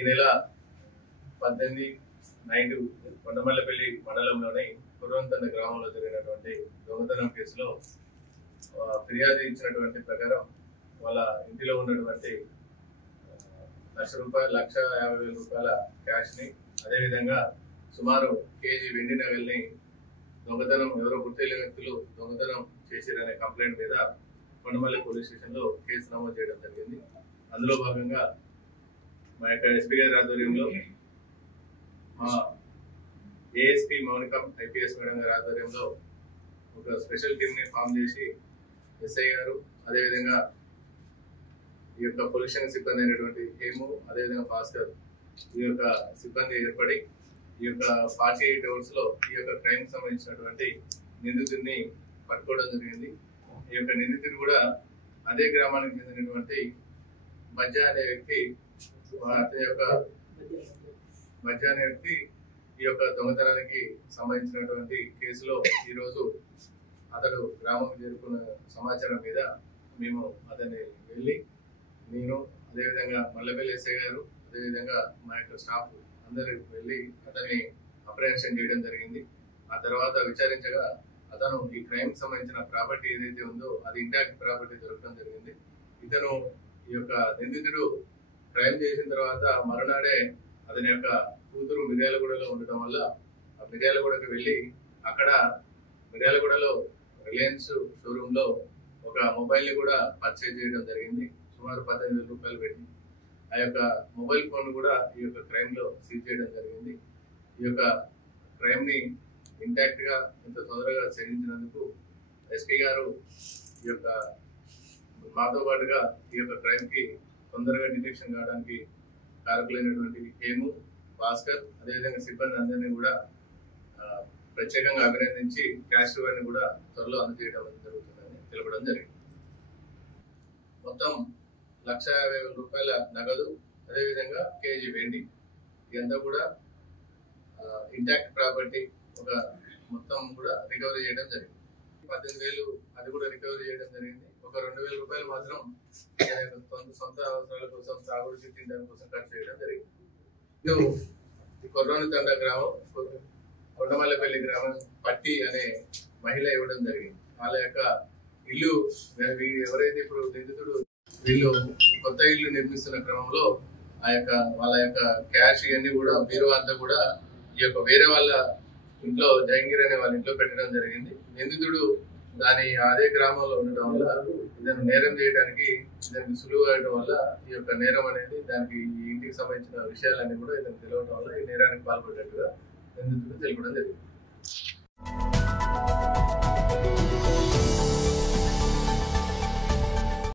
ఈ నెల 18 నైట్ కొండమల్లపల్లి మండలంలోని కుర్వంతండ గ్రామంలో జరిగినటువంటి దొంగతనం కేసులో ఫిర్యాదు ఇచ్చినటువంటి ప్రకారం వాళ్ళ ఇంటిలో ఉన్నటువంటి ₹1,50,000 క్యాష్ ని అదేవిధంగా సుమారు కేజీ వెండి నగల్ని దొంగతనం ఎవరో గుర్తెలియని వ్యక్తులు దొంగతనం చేసిరనే కంప్లైంట్ మీద కొండమల్లి పోలీస్ స్టేషన్ లో కేసు నమోదు చేయడం జరిగింది. అందులో భాగంగా మా యొక్క ఎస్పీ గారి ఆధ్వర్యంలో మా ఏఎస్పీ మౌనికం ఐపీఎస్ మేడం గారి ఆధ్వర్యంలో ఒక స్పెషల్ టీమ్ ని ఫామ్ చేసి ఎస్ఐ గారు అదేవిధంగా ఈ యొక్క పొల్యూషన్ సిబ్బంది అయినటువంటి హేము అదేవిధంగా భాస్కర్ ఈ యొక్క సిబ్బంది ఏర్పడి ఈ యొక్క 48 hours లో ఈ యొక్క క్రైమ్ సంబంధించినటువంటి నిందితుడిని పట్టుకోవడం జరిగింది. ఈ యొక్క నిందితుడు కూడా అదే గ్రామానికి చెందినటువంటి మధ్య అనే వ్యక్తి ఈ యొక్క దొంగతనానికి సంబంధించినటువంటి కేసులో ఈ రోజు అతడు గ్రామం చేరుకున్న సమాచారం మీద మేము అతన్ని వెళ్ళి నేను అదేవిధంగా మల్లపల్లి ఎస్ఐ గారు అదేవిధంగా మా యొక్క స్టాఫ్ అందరూ వెళ్ళి అతన్ని అప్రహెన్షన్ చేయడం జరిగింది. ఆ తర్వాత విచారించగా అతను ఈ క్రైమ్ సంబంధించిన ప్రాపర్టీ ఏదైతే ఉందో అది ఇంటాక్ట్ ప్రాపర్టీ దొరకడం జరిగింది. ఇతను ఈ యొక్క నిందితుడు క్రైమ్ చేసిన తర్వాత మరునాడే అతని యొక్క కూతురు మిర్యాలగూడలో ఉండటం వల్ల ఆ మిర్యాలగూడకి వెళ్ళి అక్కడ మిర్యాలగూడలో రిలయన్స్ షోరూమ్ లో ఒక మొబైల్ ని కూడా పర్చేజ్ చేయడం జరిగింది. సుమారు ₹15,000 పెట్టి ఆ యొక్క మొబైల్ ఫోన్ కూడా ఈ యొక్క క్రైమ్ లో సీజ్ చేయడం జరిగింది. ఈ యొక్క క్రైమ్ ని ఇంటాక్ట్ గా ఇంత తొందరగా ఛేదించినందుకు ఎస్పీ గారు ఈ యొక్క మాతో పాటుగా ఈ యొక్క క్రైమ్ కి తొందరగా డిటెక్షన్ కావడానికి కారకులైనటువంటి హేము భాస్కర్ అదేవిధంగా సిబ్బంది అందరినీ కూడా ప్రత్యేకంగా అభినందించి క్యాష్ రివార్డ్ కూడా త్వరలో అందజేయడం జరుగుతుందని తెలపడం జరిగింది. మొత్తం ₹1,50,000 నగదు అదేవిధంగా కేజీ వెండి ఇదంతా కూడా ఇంటాక్ట్ ప్రాపర్టీ ఒక మొత్తం కూడా రికవరీ చేయడం జరిగింది. 18,000 అది కూడా రికవరీ చేయడం జరిగింది. ఒక ₹2,000 మాత్రం సొంత అవసరాల కోసం తాగుడికి తినడం కోసం ఖర్చు చేయడం జరిగింది. కుర్వంతండ గ్రామం కొండమల్లపల్లి గ్రామం పట్టి అనే మహిళ ఇవ్వడం జరిగింది. వాళ్ళ యొక్క ఇల్లు ఎవరైతే ఇప్పుడు నిందితుడు వీళ్ళు కొత్త ఇల్లు నిర్మిస్తున్న క్రమంలో వాళ్ళ యొక్క క్యాష్ ఇవన్నీ కూడా బీరో అంతా కూడా ఈ యొక్క వేరే వాళ్ళ ఇంట్లో జహంగీర్ అనే వాళ్ళ ఇంట్లో పెట్టడం జరిగింది. నిందితుడు అదే గ్రామంలో ఉండడం వల్ల ఇతను నేరం చేయడానికి ఇతనికి సులువు అవడం వల్ల ఈ యొక్క నేరం అనేది దానికి ఈ ఇంటికి సంబంధించిన విషయాలన్నీ కూడా ఇతను తెలియడం వల్ల ఈ నేరానికి పాల్పడ్డట్టుగా నిందితుడు తెలపడం జరిగింది.